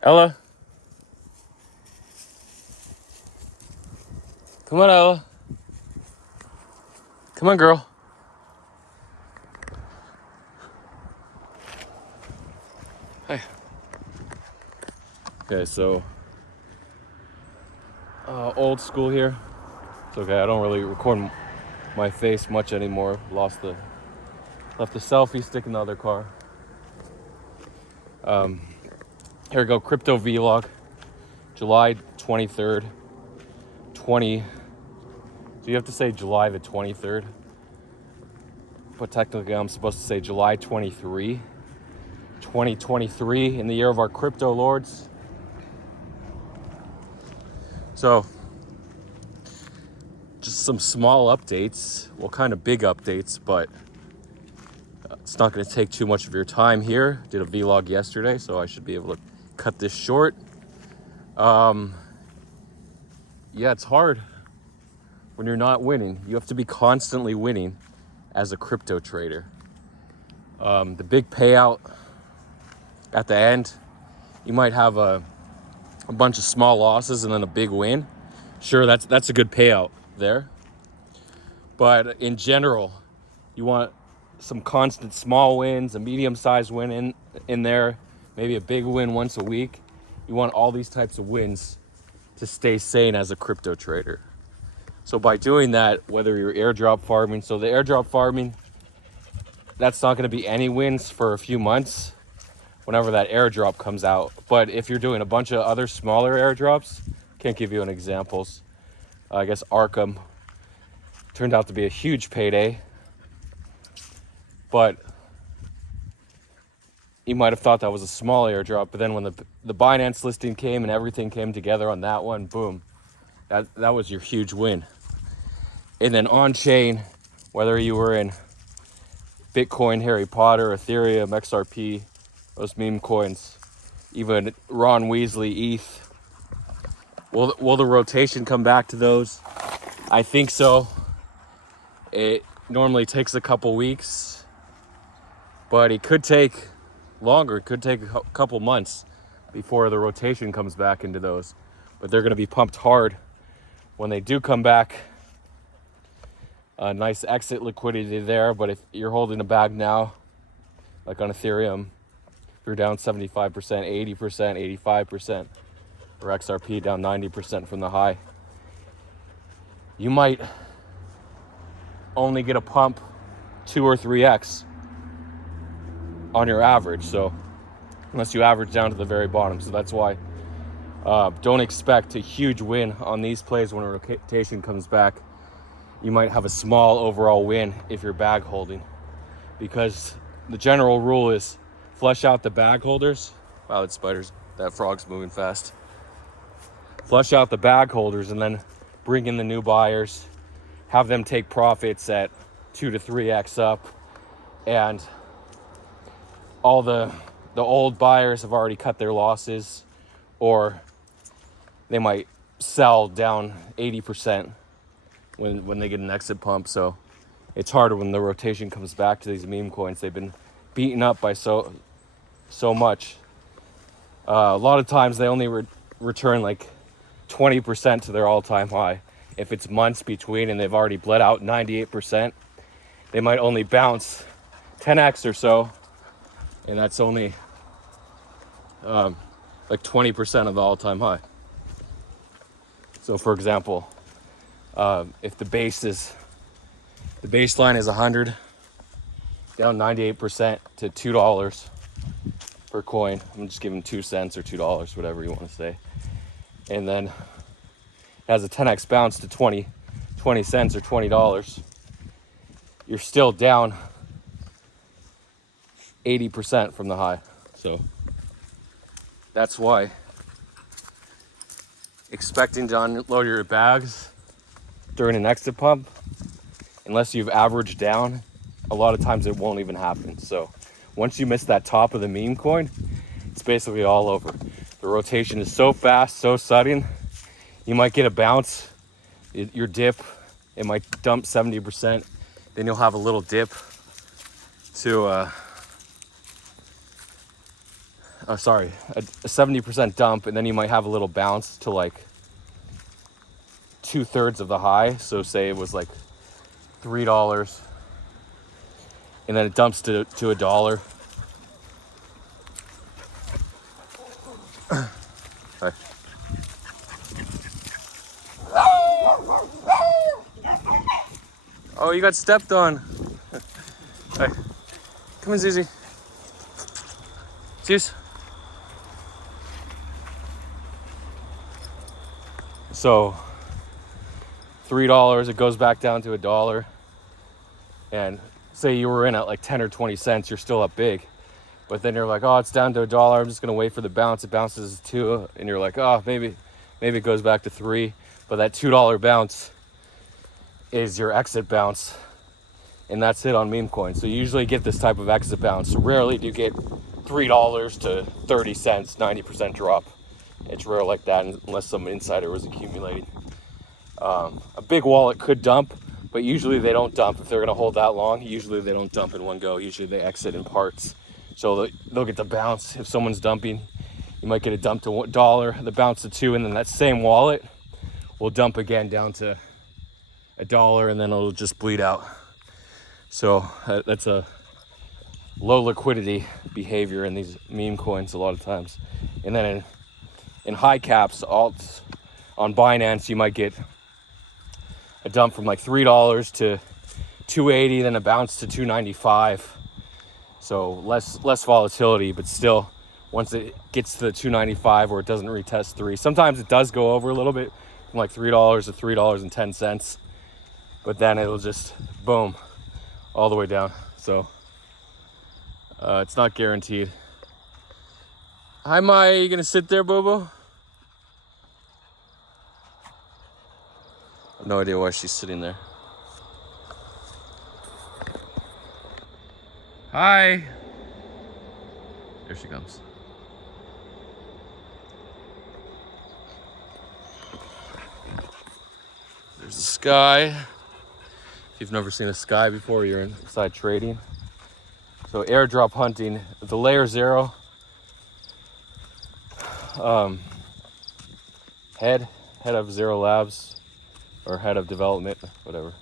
Ella, come on, Ella. Come on, girl. Hi. Okay, so old school here. It's okay. I don't really record my face much anymore. Left the selfie stick in the other car. Here we go. Crypto vlog, July 23rd, 20. So you have to say July the 23rd, but technically I'm supposed to say July 23, 2023, in the year of our crypto lords. So just some small updates, well, kind of big updates, but it's not going to take too much of your time here. Did a vlog yesterday, so I should be able to cut this short. Yeah, it's hard when you're not winning. You have to be constantly winning as a crypto trader. The big payout at the end, you might have a bunch of small losses and then a big win. Sure, that's a good payout there. But in general, you want some constant small wins, a medium-sized win in there, maybe a big win once a week. You want all these types of wins to stay sane as a crypto trader. So by doing that, whether you're airdrop farming, so the airdrop farming, that's not going to be any wins for a few months whenever that airdrop comes out. But if you're doing a bunch of other smaller airdrops, can't give you an examples. I guess Arkham turned out to be a huge payday, but you might have thought that was a small airdrop, but then when the Binance listing came and everything came together on that one, boom, that was your huge win. And then on chain, whether you were in Bitcoin, Harry Potter, Ethereum, XRP, those meme coins, even Ron Weasley, ETH, will the rotation come back to those? I think so. It normally takes a couple weeks, but it could take longer. It could take a couple months before the rotation comes back into those. But they're going to be pumped hard when they do come back. A nice exit liquidity there, but if you're holding a bag now, like on Ethereum, if you're down 75%, 80%, 85%, or XRP down 90% from the high, you might only get a pump 2 or 3x on your average. So unless you average down to the very bottom. So that's why don't expect a huge win on these plays when a rotation comes back. You might have a small overall win if you're bag holding, because the general rule is flush out the bag holders. Wow, that frog's moving fast. Flush out the bag holders and then bring in the new buyers, have them take profits at 2 to 3x up, and all the old buyers have already cut their losses, or they might sell down 80% when they get an exit pump. So it's harder when the rotation comes back to these meme coins. They've been beaten up by so much. A lot of times they only return like 20% to their all-time high. If it's months between and they've already bled out 98%, they might only bounce 10x or so, and that's only like 20% of the all-time high. So for example, if the baseline is 100, down 98% to $2 per coin. I'm just giving 2 cents or $2, whatever you want to say. And then it has a 10x bounce to 20 cents or $20. You're still down 80% from the high. So that's why expecting to unload your bags during an exit pump, unless you've averaged down, a lot of times it won't even happen. So once you miss that top of the meme coin, it's basically all over. The rotation is so fast, so sudden. You might get a bounce, your dip, it might dump 70%. Then you'll have a little dip to sorry, a 70% dump, and then you might have a little bounce to like 2/3 of the high. So say it was like $3, and then it dumps to $1. Right. Oh, you got stepped on. Hey, come in, Zizi. Zeus. So $3, it goes back down to $1. And say you were in at like 10 or 20 cents, you're still up big. But then you're like, oh, it's down to $1. I'm just gonna wait for the bounce. It bounces to $2, and you're like, oh, maybe it goes back to $3. But that $2 bounce is your exit bounce, and that's it on meme coins. So you usually get this type of exit bounce. Rarely do you get $3 to 30 cents, 90% drop. It's rare like that unless some insider was accumulating. A big wallet could dump, but usually they don't dump. If they're gonna hold that long, usually they don't dump in one go. Usually they exit in parts. So they'll get the bounce. If someone's dumping, you might get a dump to $1, the bounce to $2, and then that same wallet will dump again down to $1, and then it'll just bleed out. So that's a low liquidity behavior in these meme coins a lot of times. And then in high caps alts on Binance, you might get a dump from like $3 to $2.80, then a bounce to $2.95. So less volatility, but still, once it gets to the $2.95 or it doesn't retest $3, sometimes it does go over a little bit from like $3 to $3.10, but then it'll just boom all the way down. So it's not guaranteed. Hi, Maya, you gonna sit there, Bobo? I have no idea why she's sitting there. Hi. There she comes. There's the sky. If you've never seen a sky before, you're inside trading. So airdrop hunting, the layer 0 head of Zero Labs, or head of development, whatever.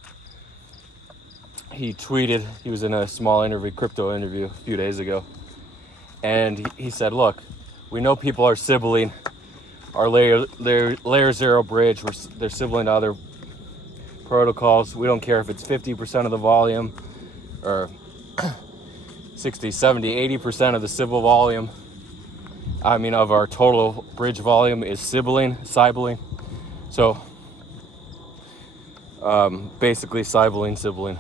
He tweeted, he was in a small interview, crypto interview a few days ago, and he said, look, we know people are sibling our layer 0 bridge, they're sibling to other protocols. We don't care if it's 50% of the volume or 60, 70, 80% of the Sybil volume. I mean, of our total bridge volume is sibling. So basically sibling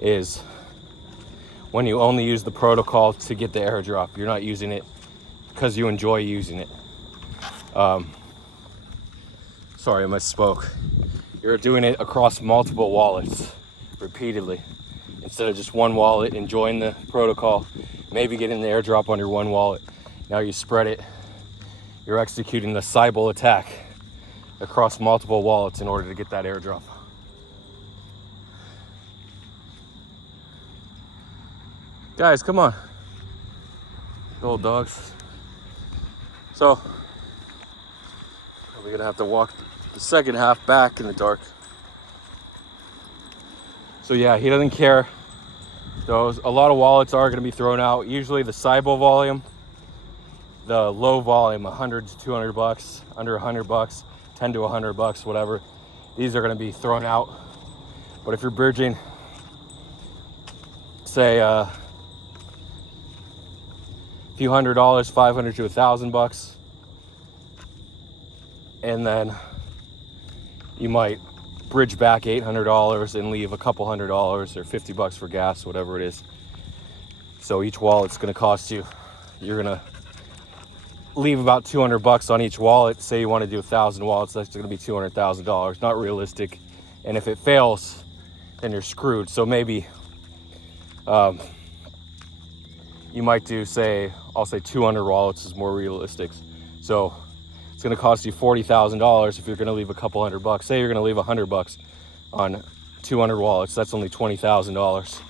is when you only use the protocol to get the airdrop. You're not using it because you enjoy using it. Sorry, I misspoke. You're doing it across multiple wallets repeatedly instead of just one wallet, enjoying the protocol, maybe getting the airdrop on your one wallet. Now you spread it. You're executing the Sybil attack across multiple wallets in order to get that airdrop. Guys, come on. Old dogs. So, we're gonna have to walk the second half back in the dark. So yeah, he doesn't care. A lot of wallets are gonna be thrown out. Usually the Sybil volume, the low volume, $100 to $200, under $100, 10 to $100, whatever. These are gonna be thrown out. But if you're bridging, say a few $100, 500 to $1,000, and then you might bridge back $800 and leave a couple $100 or $50 for gas, whatever it is. So each wallet's gonna cost you, you're gonna leave about $200 on each wallet. Say you want to do 1,000 wallets, that's gonna be $200,000. Not realistic. And if it fails, then you're screwed. So maybe you might do, say, I'll say 200 wallets is more realistic. So it's gonna cost you $40,000 if you're gonna leave a couple $100. Say you're gonna leave $100 on 200 wallets, that's only $20,000.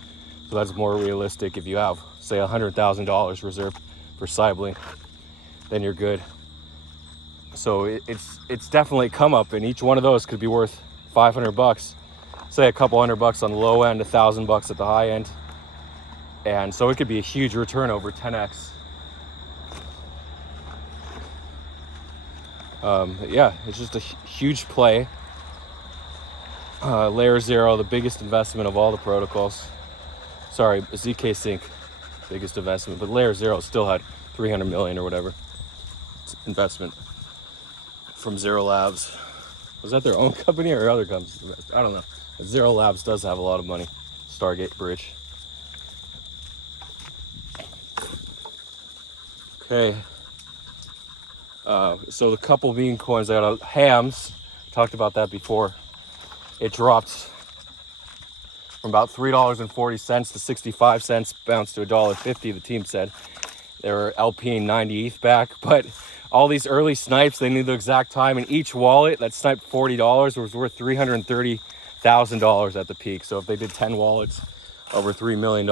So that's more realistic if you have, say, $100,000 reserved for Sibling, then you're good. So it's definitely a come up, and each one of those could be worth $500. Say a couple $100 on the low end, $1,000 at the high end, and so it could be a huge return over 10x. Yeah, it's just a huge play. Layer 0, the biggest investment of all the protocols. Sorry, ZK Sync, biggest investment, but Layer 0 still had 300 million or whatever investment from Zero Labs. Was that their own company or other companies? I don't know. Zero Labs does have a lot of money. Stargate Bridge. Okay. So the couple meme coins, I got Hams. Talked about that before. It dropped from about $3.40 to 65 cents, bounced to $1.50. The team said they were LPing 90 ETH back, but all these early snipes, they knew the exact time, and each wallet that sniped $40 was worth $330,000 at the peak. So if they did 10 wallets, over $3 million.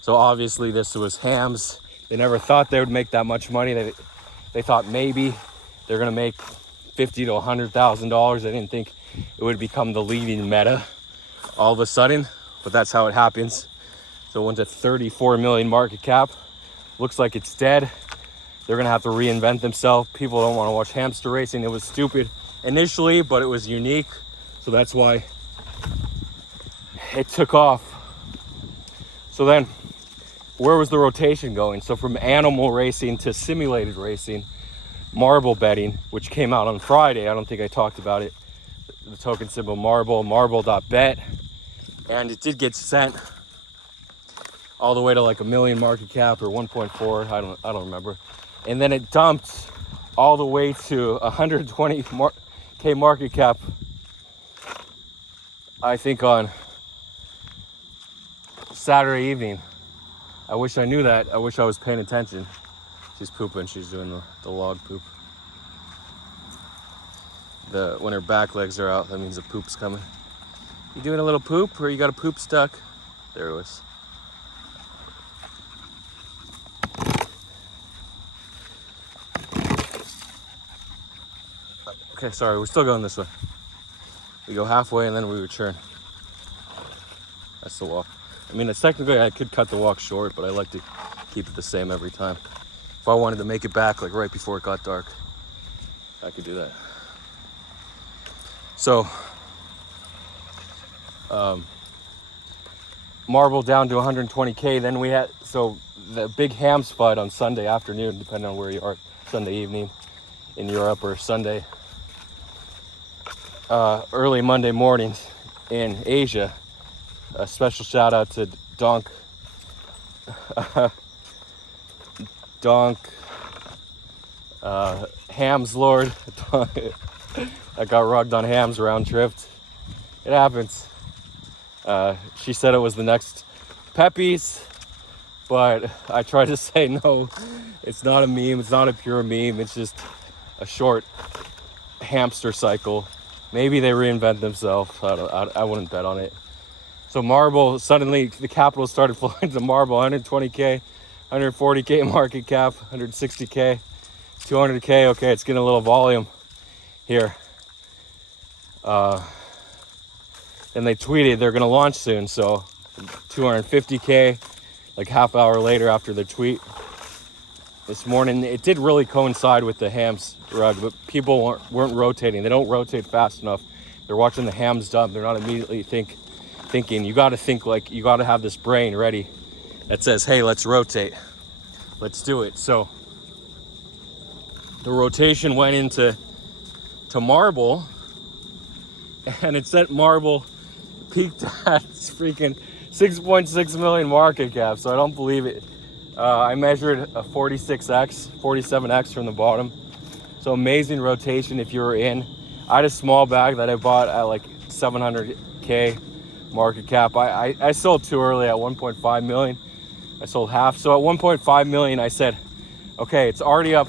So obviously this was Hams. They never thought they would make that much money. They thought maybe they're gonna make $50,000 to $100,000. They didn't think it would become the leading meta all of a sudden, but that's how it happens. So it went to 34 million market cap. Looks like it's dead. They're gonna have to reinvent themselves. People don't want to watch hamster racing. It was stupid initially, but it was unique. So that's why it took off. So then, where was the rotation going? So from animal racing to simulated racing, marble betting, which came out on Friday. I don't think I talked about it. The token symbol marble.bet. And it did get sent all the way to like a million market cap or 1.4. I don't remember. And then it dumped all the way to 120K market cap, I think on Saturday evening. I wish I knew that. I wish I was paying attention. She's pooping. She's doing the log poop. When her back legs are out, that means the poop's coming. You doing a little poop, or you got a poop stuck? There it was. Okay, sorry, we're still going this way. We go halfway and then we return. That's the walk. I mean, it's technically I could cut the walk short, but I like to keep it the same every time. If I wanted to make it back like right before it got dark, I could do that. So, Marble down to 120K. Then we had, so the big Hams fight on Sunday afternoon, depending on where you are, Sunday evening in Europe, or Sunday, early Monday morning in Asia. A special shout out to Donk Hams Lord. I got rugged on Hams round trip. It happens. She said it was the next Pepe's, but I tried to say no. It's not a meme. It's not a pure meme. It's just a short hamster cycle. Maybe they reinvent themselves. I wouldn't bet on it. So Marble, suddenly the capital started flowing to Marble. 120K, 140K market cap, 160K, 200K. Okay, it's getting a little volume here. And they tweeted they're gonna launch soon, so 250K, like half hour later after the tweet. This morning, it did really coincide with the Hams rug, but people weren't rotating. They don't rotate fast enough. They're watching the Hams dump. They're not immediately thinking. You gotta think, like, you gotta have this brain ready that says, hey, let's rotate. Let's do it. So the rotation went into Marble, and it sent Marble peaked at freaking 6.6 million market cap. So I don't believe it. I measured a 47x from the bottom. So amazing rotation if you were in. I had a small bag that I bought at like 700K market cap. I sold too early at 1.5 million. I sold half. So at 1.5 million, I said, okay, it's already up,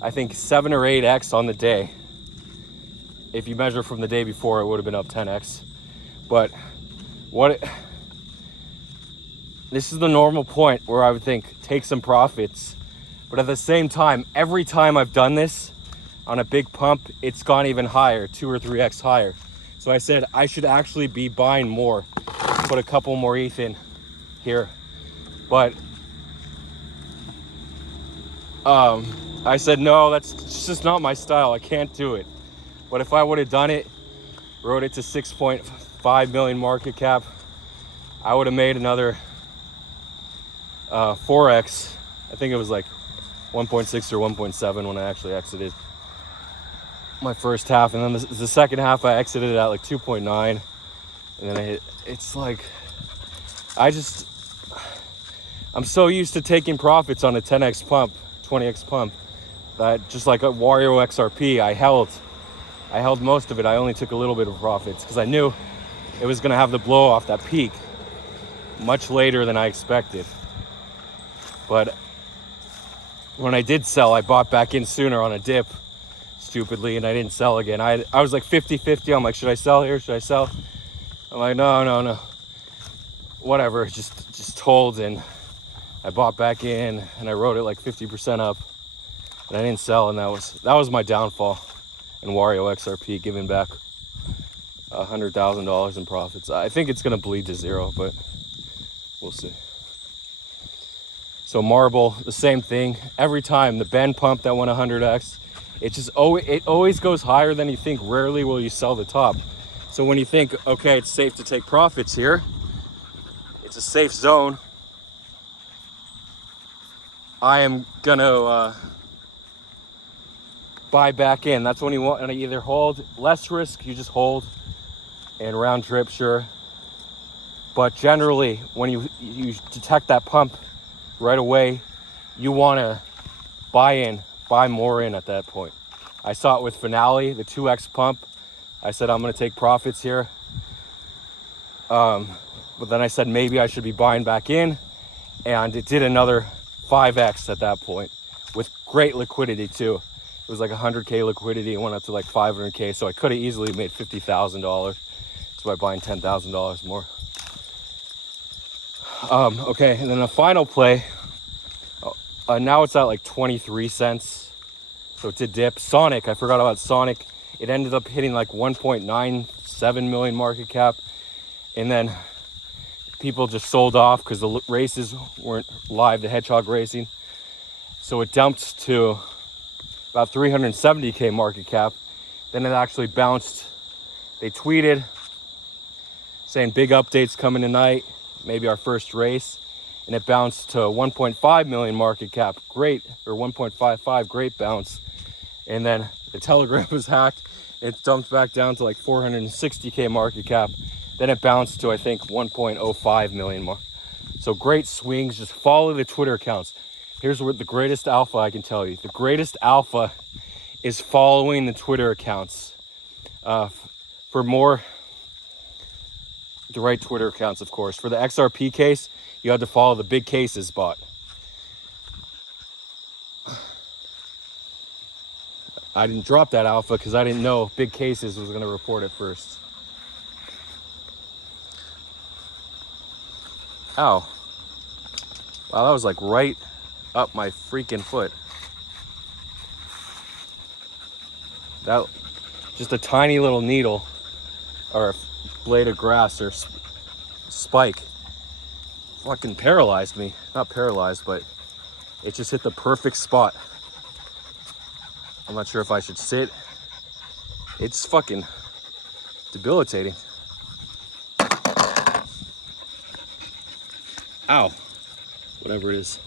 I think 7 or 8x on the day. If you measure from the day before, it would have been up 10x. But this is the normal point where I would think take some profits. But at the same time, every time I've done this on a big pump, it's gone even higher, 2 or 3x higher. So I said I should actually be buying more, put a couple more ETH in here. But I said, no, that's just not my style. I can't do it. But if I would have done it, rode it to 6.5 million market cap, I would have made another 4x. I think it was like 1.6 or 1.7 when I actually exited my first half. And then the second half, I exited at like 2.9. And then it's like, I'm so used to taking profits on a 10x pump, 20x pump, that just like a Wario XRP, I held most of it. I only took a little bit of profits because I knew it was going to have the blow off that peak much later than I expected. But when I did sell, I bought back in sooner on a dip, stupidly, and I didn't sell again. I was like 50-50. I'm like, should I sell here? Should I sell? I'm like, no. Whatever, just hold. And I bought back in and I rode it like 50% up. And I didn't sell, and that was my downfall in Wario XRP, giving back $100,000 in profits. I think it's gonna bleed to zero, but we'll see. So Marble, the same thing. Every time the Ben pump that went 100x, it always goes higher than you think. Rarely will you sell the top. So when you think, okay, it's safe to take profits here, it's a safe zone, I am gonna buy back in. That's when you want to either hold, less risk, you just hold, and round trip, sure. But generally, when you detect that pump right away, you want to buy more in at that point. I saw it with Finale, the 2x pump. I said I'm going to take profits here. But then I said maybe I should be buying back in, and it did another 5x at that point with great liquidity too. It was like 100K liquidity. It went up to like 500K. So I could have easily made $50,000 just by buying $10,000 more. Okay, and then the final play, now it's at like 23 cents. So it did dip. Sonic, I forgot about Sonic. It ended up hitting like 1.97 million market cap. And then people just sold off because the races weren't live, the hedgehog racing. So it dumped to about 370K market cap. Then it actually bounced. They tweeted saying big updates coming tonight, maybe our first race. And it bounced to 1.5 million market cap. Great, or 1.55, great bounce. And then the Telegram was hacked. It dumped back down to like 460K market cap. Then it bounced to, I think, 1.05 million more. So great swings. Just follow the Twitter accounts. Here's what the greatest alpha I can tell you. The greatest alpha is following the Twitter accounts. For more, the right Twitter accounts, of course. For the XRP case, you had to follow the Big Cases bot. I didn't drop that alpha because I didn't know Big Cases was going to report it first. Ow. Wow, that was like right up my freaking foot. That, just a tiny little needle or a blade of grass or spike fucking paralyzed me. Not paralyzed, but it just hit the perfect spot. I'm not sure if I should sit. It's fucking debilitating. Ow. Whatever it is.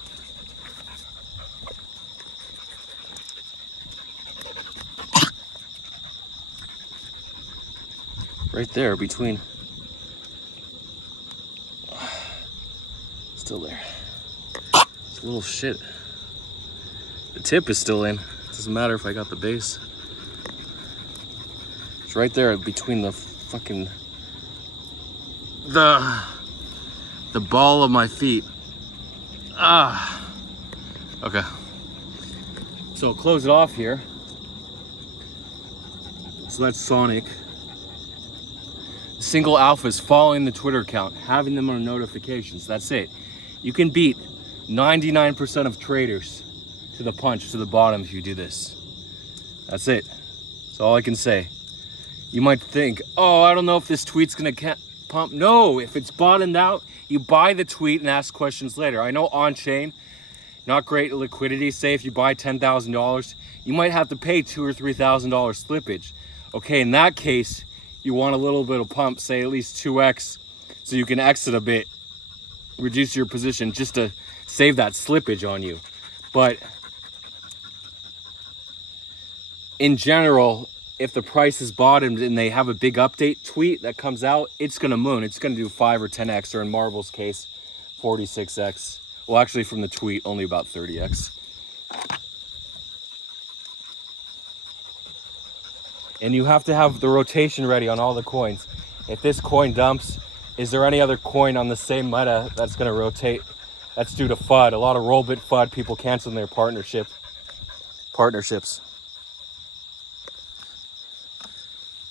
Right there between. Still there. It's a little shit. The tip is still in. Doesn't matter if I got the base. It's right there between the fucking the ball of my feet. Okay. So close it off here. So that's Sonic. Single alpha is following the Twitter account, having them on notifications. That's it. You can beat 99% of traders to the punch, to the bottom if you do this. That's it. That's all I can say. You might think, oh, I don't know if this tweet's gonna pump. No, if it's bottomed out, you buy the tweet and ask questions later. I know on-chain, not great liquidity. Say if you buy $10,000, you might have to pay $2,000 or $3,000 slippage. Okay, in that case, you want a little bit of pump, say at least 2x, so you can exit a bit, reduce your position just to save that slippage on you. But in general, if the price is bottomed and they have a big update tweet that comes out, it's gonna moon. It's gonna do 5 or 10x, or in Marvel's case, 46x. Well, actually from the tweet, only about 30x. And you have to have the rotation ready on all the coins. If this coin dumps, is there any other coin on the same meta that's gonna rotate? That's due to FUD. A lot of Rollbit FUD, people canceling their partnerships.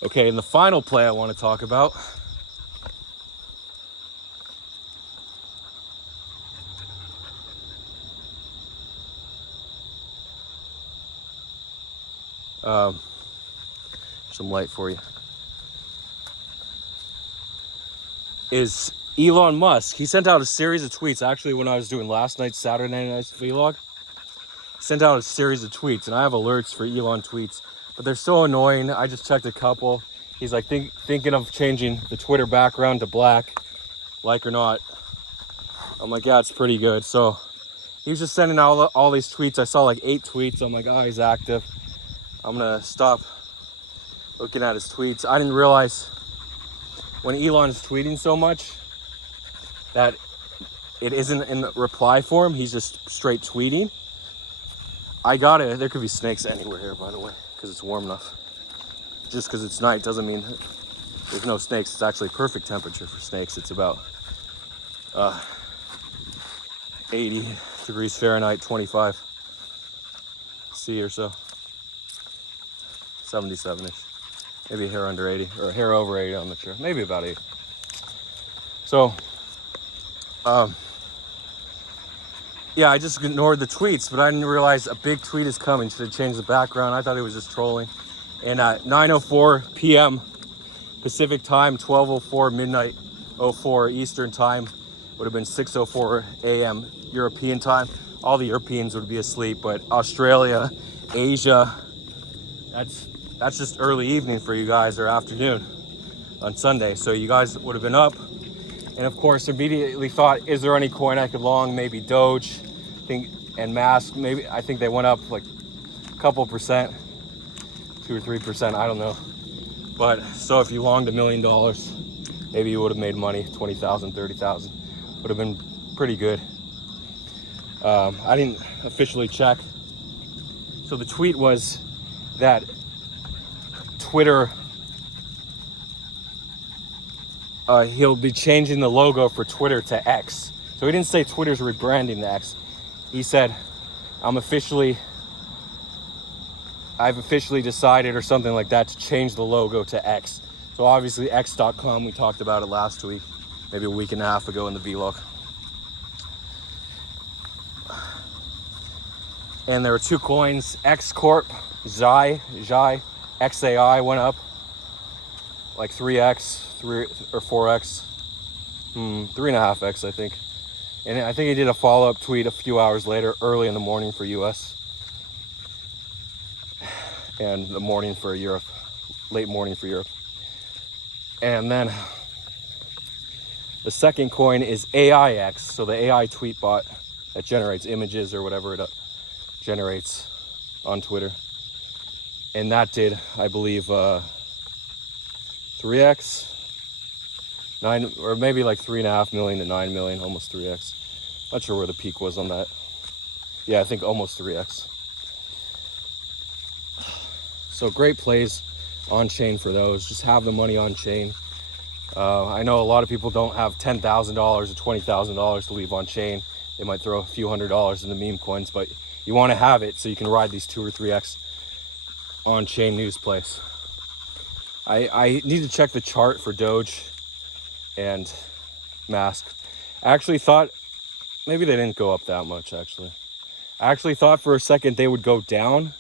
Okay, and the final play I want to talk about some light for you is Elon Musk. He sent out a series of tweets. Actually, when I was doing last night's Saturday night's vlog, he sent out a series of tweets, and I have alerts for Elon tweets, but they're so annoying. I just checked a couple. He's like thinking of changing the Twitter background to black, like or not. I'm like, yeah, it's pretty good. So he was just sending out all these tweets. I saw like 8 tweets. I'm like, oh, he's active. I'm gonna stop looking at his tweets. I didn't realize when Elon's tweeting so much that it isn't in reply form. He's just straight tweeting. There could be snakes anywhere here, by the way, because it's warm enough. Just because it's night doesn't mean there's no snakes. It's actually perfect temperature for snakes. It's about 80 degrees Fahrenheit, 25 C or so. 77-ish. Maybe a hair under 80, or a hair over 80, I'm not sure. Maybe about 80. So, yeah, I just ignored the tweets, but I didn't realize a big tweet is coming. Should have changed the background. I thought it was just trolling. And at 9:04 p.m. Pacific time, 12:04 midnight 04 Eastern time, would have been 6:04 a.m. European time. All the Europeans would be asleep, but Australia, Asia, that's just early evening for you guys, or afternoon on Sunday. So you guys would have been up, and of course immediately thought, is there any coin I could long? Maybe Doge, and Mask. Maybe I think they went up like a couple percent, 2 or 3%, I don't know. But so if you longed $1 million, maybe you would have made money, 20,000, 30,000. Would have been pretty good. I didn't officially check. So the tweet was that Twitter, he'll be changing the logo for Twitter to X. So he didn't say Twitter's rebranding to X. He said, I've officially decided, or something like that, to change the logo to X. So obviously X.com, we talked about it last week, maybe a week and a half ago in the vlog. And there were 2 coins, X Corp, Xai, XAI went up like 3x, 3 or 4x, 3.5x, I think. And I think he did a follow-up tweet a few hours later, early in the morning for US, and the morning for Europe, late morning for Europe. And then the second coin is AIX, so the AI tweet bot that generates images or whatever it generates on Twitter. And that did, I believe, 3x, 9, or maybe like 3.5 million to 9 million, almost 3x. Not sure where the peak was on that. Yeah, I think almost 3x. So great plays on chain for those. Just have the money on chain. I know a lot of people don't have $10,000 or $20,000 to leave on chain. They might throw a few $100s into meme coins, but you want to have it so you can ride these 2 or 3x on chain news plays. I need to check the chart for Doge and Mask. I actually thought Maybe they didn't go up that much, actually. I actually thought for a second they would go down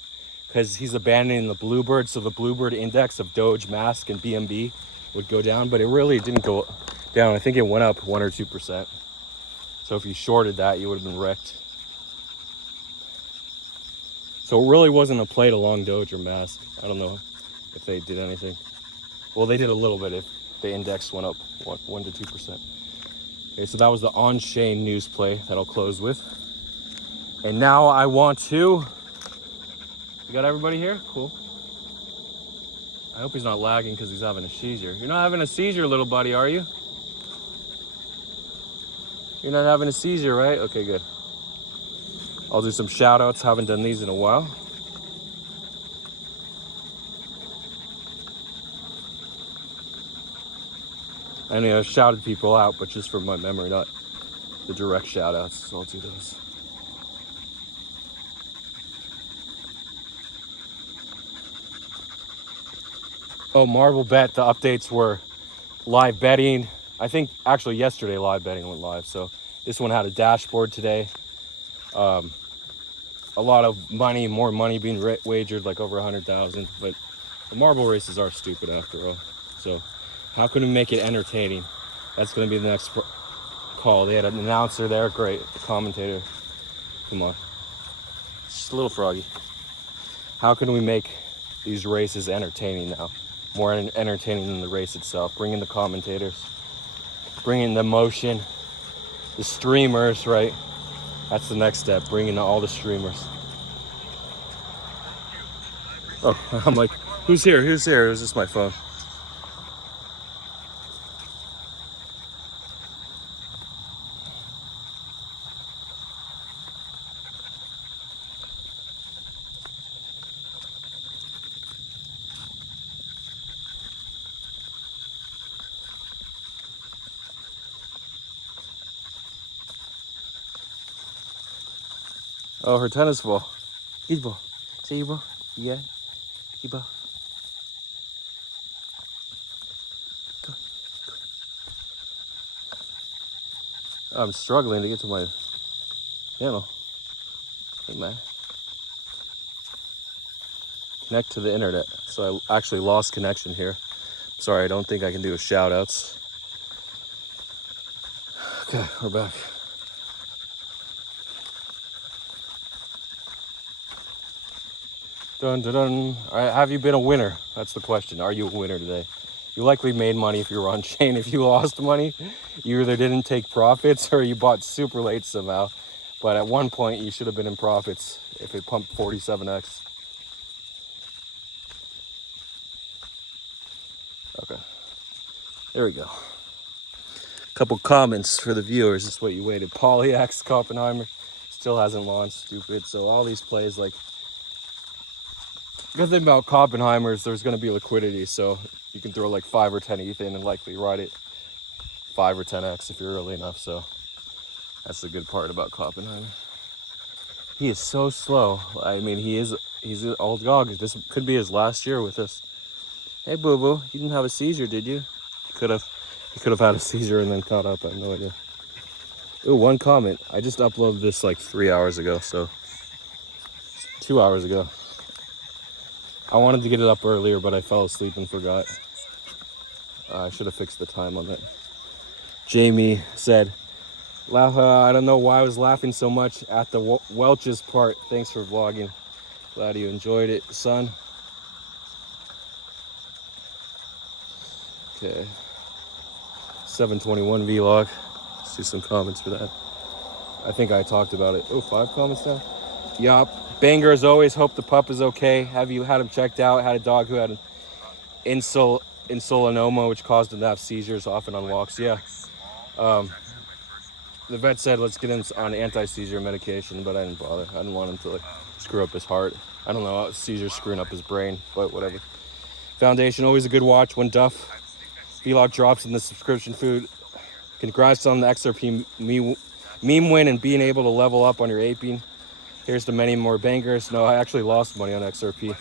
because he's abandoning the Bluebird, so the Bluebird index of Doge, Mask, and BNB would go down, but it really didn't go down. I think it went up 1 or 2%. So if you shorted that, you would have been wrecked. So it really wasn't a play to long Doge or Mask. I don't know if they did anything. Well, they did a little bit if the index went up 1 to 2%. Okay, so that was the on-chain news play that I'll close with. And now I want to... You got everybody here? Cool. I hope he's not lagging because he's having a seizure. You're not having a seizure, little buddy, are you? You're not having a seizure, right? Okay, good. I'll do some shout outs. Haven't done these in a while. I mean, I've shouted people out, but just from my memory, not the direct shout outs. So I'll do those. Oh, Marvel Bet, the updates were live betting. I think actually yesterday live betting went live. So this one had a dashboard today. A lot of money, more money being wagered, like over 100,000. But the marble races are stupid after all. So how can we make it entertaining? That's going to be the next call. They had an announcer there, great. The commentator, come on. It's just a little froggy. How can we make these races entertaining now? More entertaining than the race itself. Bring in the commentators, bring in the motion, the streamers, right? That's the next step, bring in all the streamers. Oh, I'm like, who's here? Who's here? It was just my phone. Oh, her tennis ball. His ball. Say you, bro. Yeah. You, bro. Go. I'm struggling to get to my channel. Hey, man. Connect to the internet. So I actually lost connection here. Sorry, I don't think I can do a shout outs. Okay, we're back. Dun, dun, dun. All right, have you been a winner? That's the question. Are you a winner today? You likely made money if you were on chain. If you lost money, you either didn't take profits or you bought super late somehow. But at one point, you should have been in profits if it pumped 47x. Okay, there we go. Couple comments for the viewers. This is what you waited. Polyx, Oppenheimer still hasn't launched. Stupid. So all these plays, like, the good thing about Oppenheimer is there's going to be liquidity, so you can throw like 5 or 10 ETH in and likely ride it 5 or 10x if you're early enough. So that's the good part about Oppenheimer. He is so slow. I mean, he's an old dog. This could be his last year with us. Hey, boo boo, you didn't have a seizure, did you? He could have had a seizure and then caught up. I have no idea. Ooh, one comment. I just uploaded this like 3 hours ago, so 2 hours ago. I wanted to get it up earlier, but I fell asleep and forgot. I should have fixed the time on that. Jamie said, I don't know why I was laughing so much at the Welch's part. Thanks for vlogging. Glad you enjoyed it, son. Okay. 721 vlog. Let's do some comments for that. I think I talked about it. Oh, 5 comments now? Yup. Banger as always. Hope the pup is okay. Have you had him checked out? Had a dog who had an insulinoma, which caused him to have seizures often on walks. Yeah. The vet said let's get him on anti-seizure medication, but I didn't bother. I didn't want him to like screw up his heart. I don't know, seizures screwing up his brain, but whatever. Foundation, always a good watch when Duff vlog drops in the subscription food. Congrats on the XRP meme win and being able to level up on your aping. Here's to many more bangers. No, I actually lost money on XRP.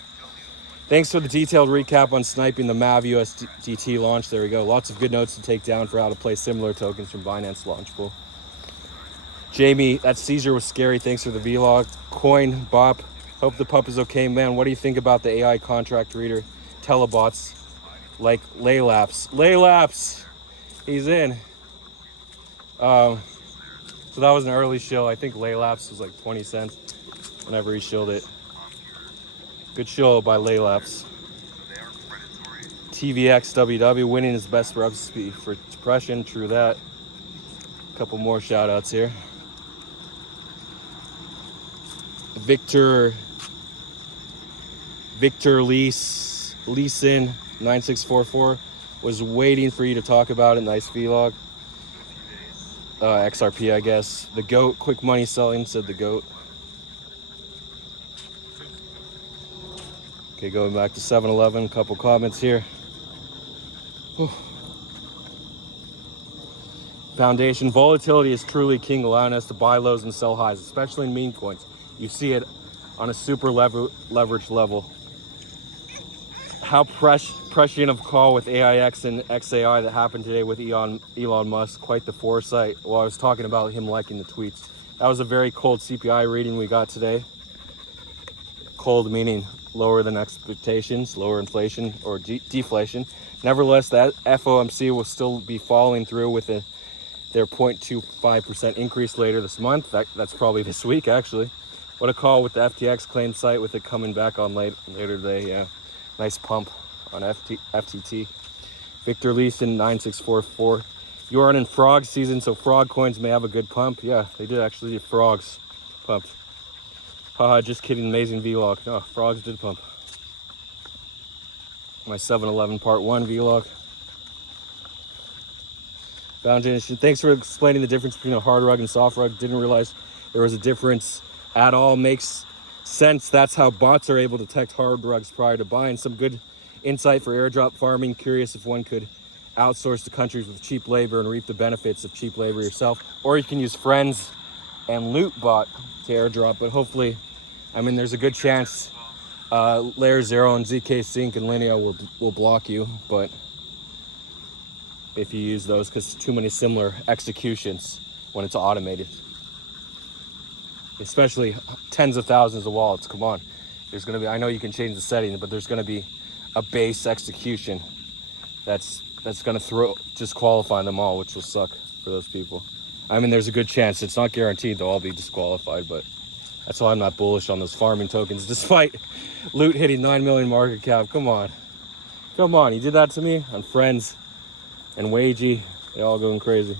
Thanks for the detailed recap on sniping the MAV USDT launch. There we go. Lots of good notes to take down for how to play similar tokens from Binance Launch Pool. Jamie, that seizure was scary. Thanks for the vlog. Coin, Bop. Hope the pup is okay, man. What do you think about the AI contract reader telebots like Laylaps? Laylaps! He's in. So that was an early shill. I think Laylaps was like 20 cents whenever he shilled it. Good shill by Laylaps. TVXWW, winning is the best recipe for depression. True that. A couple more shout outs here. Victor Leeson 9644 was waiting for you to talk about it. Nice vlog. XRP, I guess. The goat, quick money selling, said the goat. Okay, going back to 7-Eleven, couple comments here. Whew. Foundation, volatility is truly king, allowing us to buy lows and sell highs, especially in meme coins. You see it on a super leverage level. How prescient of a call with AIX and XAI that happened today with Elon Musk. Quite the foresight. Well, I was talking about him liking the tweets. That was a very cold CPI reading we got today. Cold meaning lower than expectations, lower inflation or deflation. Nevertheless, that FOMC will still be following through with their 0.25% increase later this month. That's probably this week, actually. What a call with the FTX claim site with it coming back on later today. Yeah, nice pump on FTT. Victor Leeson 9644. You aren't in frog season, so frog coins may have a good pump. Yeah, they did actually. Frogs pumped. Haha, just kidding. Amazing vlog. No, frogs did pump. My 7-Eleven part 1 vlog. Foundation, thanks for explaining the difference between a hard rug and soft rug. Didn't realize there was a difference at all. Makes sense. That's how bots are able to detect hard rugs prior to buying. Some good insight for airdrop farming. Curious if one could outsource to countries with cheap labor and reap the benefits of cheap labor yourself. Or you can use friends and Lootbot to airdrop. But hopefully, I mean, there's a good chance Layer Zero and ZK Sync and Linea will block you. But if you use those, because too many similar executions when it's automated, especially tens of thousands of wallets. Come on, there's going to be, I know you can change the setting, but there's going to be a base execution that's going to disqualify them all, which will suck for those people. I mean, there's a good chance. It's not guaranteed they'll all be disqualified, but that's why I'm not bullish on those farming tokens, despite Loot hitting 9 million market cap. Come on, he did that to me on Friends and Wagey. They all going crazy.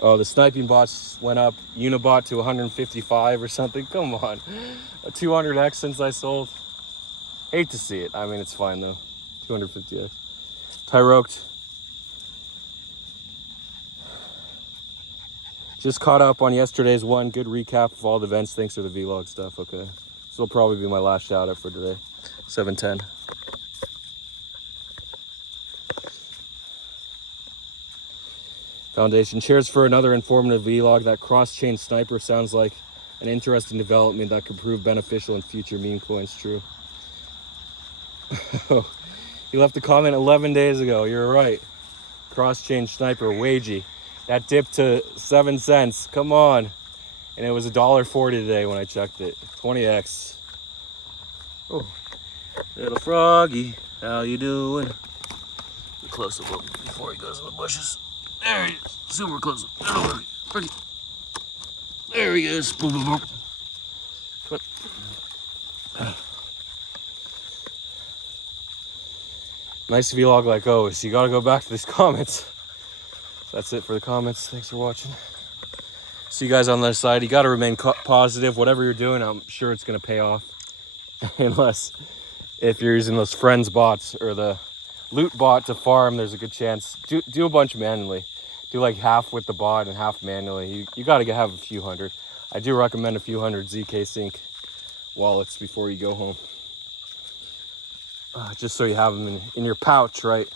Oh, the sniping bots went up. Unibot to 155 or something. Come on, a 200x since I sold. Hate to see it. I mean, it's fine though. 250x. Tyroked. Just caught up on yesterday's one. Good recap of all the events. Thanks for the vlog stuff. Okay, this will probably be my last shout out for today. 7:10. Foundation, cheers for another informative vlog. That cross-chain sniper sounds like an interesting development that could prove beneficial in future meme coins. True. You left a comment 11 days ago. You're right. Cross-chain sniper, Wagey. That dipped to 7 cents. Come on. And it was $1.40 today when I checked it. 20x. Oh, little froggy, how you doing? Be close up before he goes in the bushes. There he is. Super close up. Little froggy. There he is. Boom, boom, boom. Come on. Nice vlog like always. You gotta go back to these comments. That's it for the comments. Thanks for watching. See you guys on the other side. You gotta remain positive. Whatever you're doing, I'm sure it's gonna pay off. Unless if you're using those friends bots or the loot bot to farm, there's a good chance. Do a bunch manually. Do like half with the bot and half manually. You gotta have a few hundred. I do recommend a few hundred ZK Sync wallets before you go home. Just so you have them in your pouch, right?